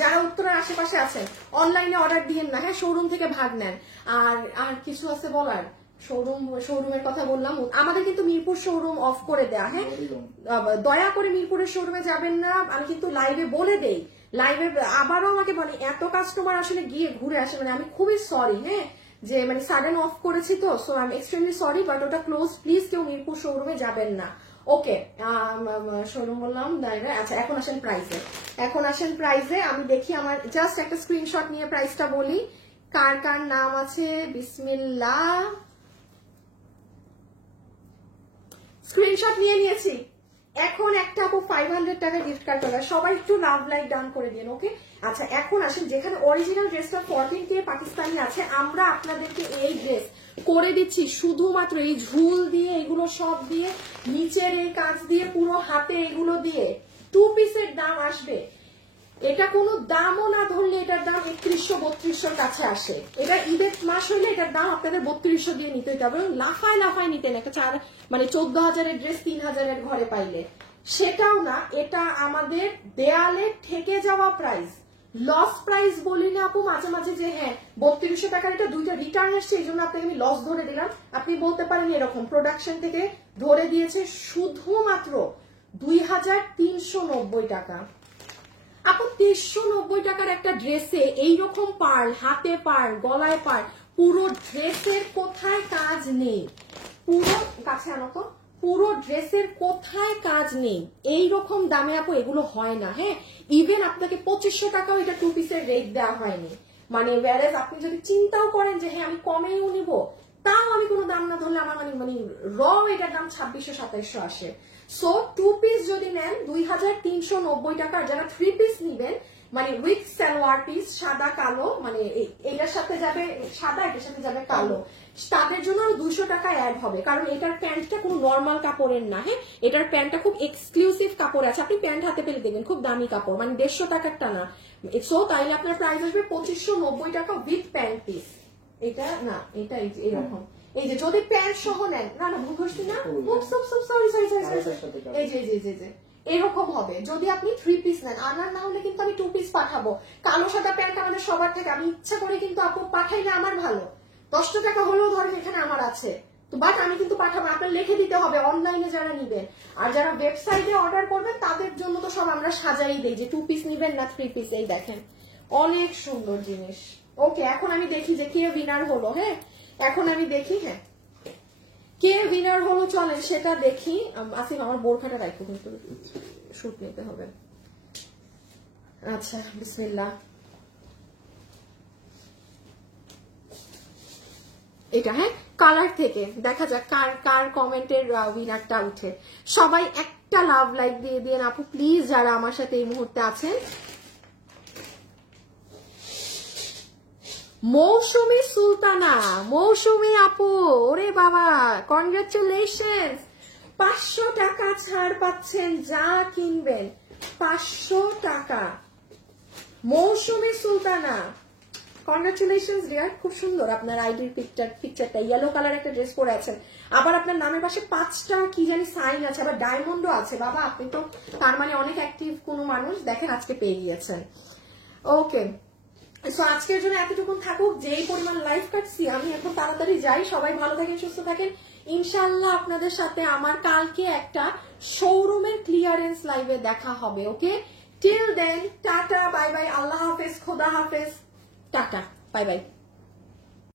যারা উত্তরার আশেপাশে আছেন অনলাইনে অর্ডার দিয়েন না, হ্যাঁ, শোরুম থেকে ভাগ নেন। আর আর কিছু আছে বলার, শোরুমের কথা বললাম, আমাদের কিন্তু মিরপুর শোরুম অফ করে দেয়া। হ্যাঁ, দয়া করে মিরপুরের শোরুমে যাবেন না, আমি কিন্তু লাইভে বলে দেই। লাইভে আবারও আমাকে বলে এত কাস্টমার আসলে গিয়ে ঘুরে আসে, মানে আমি খুবই সরি, হ্যাঁ, যে মানে সাডেন অফ করেছি তো, so I am extremely sorry, but ওটা ক্লোজ, প্লিজ কেউ মিরপুর শোরুমে যাবেন না। ওকে, শোরুম বললাম। আচ্ছা, এখন আসেন প্রাইসে, এখন আসেন প্রাইসে। আমি দেখি আমার জাস্ট একটা স্ক্রিনশট নিয়ে প্রাইসটা বলি। কার কার নাম আছে, বিসমিল্লাহ, স্ক্রিনশট নিয়ে নিয়েছি। এখন একটা আপু 500 টাকা গিফট কার্ড পাবে, সবাই একটু লাভ লাইক ডান করে দিন। ওকে, আচ্ছা, এখন আসেন যেখানে অরিজিনাল ড্রেসটা 14K পাকিস্তানি আছে, আমরা আপনাদেরকে এই ড্রেস করে দিচ্ছি শুধুমাত্র এই ঝুল দিয়ে, এগুলো সব দিয়ে, নিচের এই কাজ দিয়ে, পুরো হাতে এগুলো দিয়ে 2 পিসের দাম আসবে। এটা কোনো দামও না ধরলে এটার দাম 3100-3200 কাছে আসে। এটা ঈদের মাস হইলে এটার দাম আপনাদের 3200 দিয়ে নিতে হবে, লাফায় লাফায় নিতেন একটা মানে 14,000-এর ড্রেস 3,000-এর ঘরে পাইলে। সেটাও না, এটা আমাদের দেয়ালে ঠেকে যাওয়া প্রাইস, লস প্রাইস বলি না আপু মাঝে মাঝে যে হ্যাঁ 3200 টাকার এটা দুইটা রিটার্ন আসছে এই জন্য আপনাকে আমি লস ধরে দিলাম, আপনি বলতে পারেন এরকম প্রোডাকশন থেকে ধরে দিয়েছে শুধুমাত্র 2390 টাকা। আপু 390 টাকার একটা ড্রেসে এইরকম পার্ল, হাতে পার্ল, গলায় পার্ল, পুরো ড্রেসের কোথায় কাজ নেই, পুরো কাছে আনো তো, পুরো ড্রেসের কোথায় কাজ নেই, এইরকম দামে আপু এগুলো হয় না। হ্যাঁ ইভেন আপনাকে 2500 টাকাও এটা 2 পিসের রেট দেওয়া হয়নি, মানে ওয়ারেজ আপনি যদি চিন্তাও করেন যে হ্যাঁ আমি কমেও নিব, তাও আমি কোনো দাম না ধরলে আমার মানে র এটার দাম 2600-2700 আসে। সো 2 পিস যদি নেন 2390 টাকা, যারা 3 পিস নিবেন মানে উইথ সালোয়ার পিস সাদা কালো, মানে এটার সাথে যাবে সাদা, এটার সাথে যাবে কালো, তাদের জন্য 200 টাকা অ্যাড হবে, কারণ এটার প্যান্টটা কোনো নর্মাল কাপড়ের না। হ্যাঁ এটার প্যান্টটা খুব এক্সক্লুসিভ কাপড় আছে, আপনি প্যান্ট হাতে পেলে দেখবেন খুব দামি কাপড়, মানে 150 টাকারটা না। সো তাইলে আপনার প্রাইস আসবে 2590 টাকা উইথ প্যান্ট পিস। এটা না, এটা এইরকম, এই যে যদি প্যান্ট সহ নেন, না না ভুল করছি না, সরি এই যে এরকম হবে যদি আপনি 3 পিস নেন। আনার না হলে কিন্তু আমি 2 পিস পাঠাবো, কালো সাদা প্যান্ট আমাদের সবার থেকে, আমি ইচ্ছা করে কিন্তু আপু পাঠাইলে আমার ভালো, 10 টাকা হলেও ধরেন এখানে আমার আছে তো, বাট আমি কিন্তু পাঠাবো, আপনার লিখে দিতে হবে অনলাইনে যারা নিবেন। আর যারা ওয়েবসাইটে অর্ডার করবেন তাদের জন্য তো সব আমরা সাজাই দেই যে 2 পিস নিবেন না 3 পিস। এই দেখেন অনেক সুন্দর জিনিস। ওকে এখন আমি দেখি যে কে উইনার হলো। হ্যাঁ এখন আমি দেখি হ্যাঁ কে উইনার হলো, চলেন সেটা দেখি। আসিফ আমার বোরখাটা রাখো কিন্তু শুট নিতে হবে। আচ্ছা বিসমিল্লাহ, এটা হ্যাঁ কালার থেকে দেখা যাক কার কার কমেন্টের উইনারটা উঠে। সবাই একটা লাভ লাইক দিয়ে দিন আপু প্লিজ, যারা আমার সাথে এই মুহূর্তে আছেন। মৌসুমী সুলতানা, মৌসুমী আপু, ওরে বাবা কনগ্রাচুলেশন, 500 টাকা ছাড় পাচ্ছেন যা কিনবেন, 500 টাকা। মৌসুমী সুলতানা কনগ্রাচুলেশন ডিয়ার, খুব সুন্দর আপনার আইডির পিকচারটা, ইয়েলো কালার একটা ড্রেস পরে আছেন, আবার আপনার নামের পাশে 5টা কি জানি সাইন আছে, আবার ডায়মন্ডও আছে। বাবা আপনি তো তার মানে অনেক অ্যাক্টিভ কোনো মানুষ, দেখেন আজকে পেয়ে গিয়েছেন। ওকে সো আজকের জন্য এতটুকুন থাকুক, যেই পরিমাণ লাইফ কাটছি আমি এখন তাড়াতাড়ি যাই। সবাই ভালো থাকেন, সুস্থ থাকেন, ইনশাআল্লাহ আপনাদের সাথে আমার কালকে একটা শোরুমের ক্লিয়ারেন্স লাইভে দেখা হবে। Okay till then tata bye bye, আল্লাহ হাফেজ, খোদা হাফেজ, টাটা বাই বাই।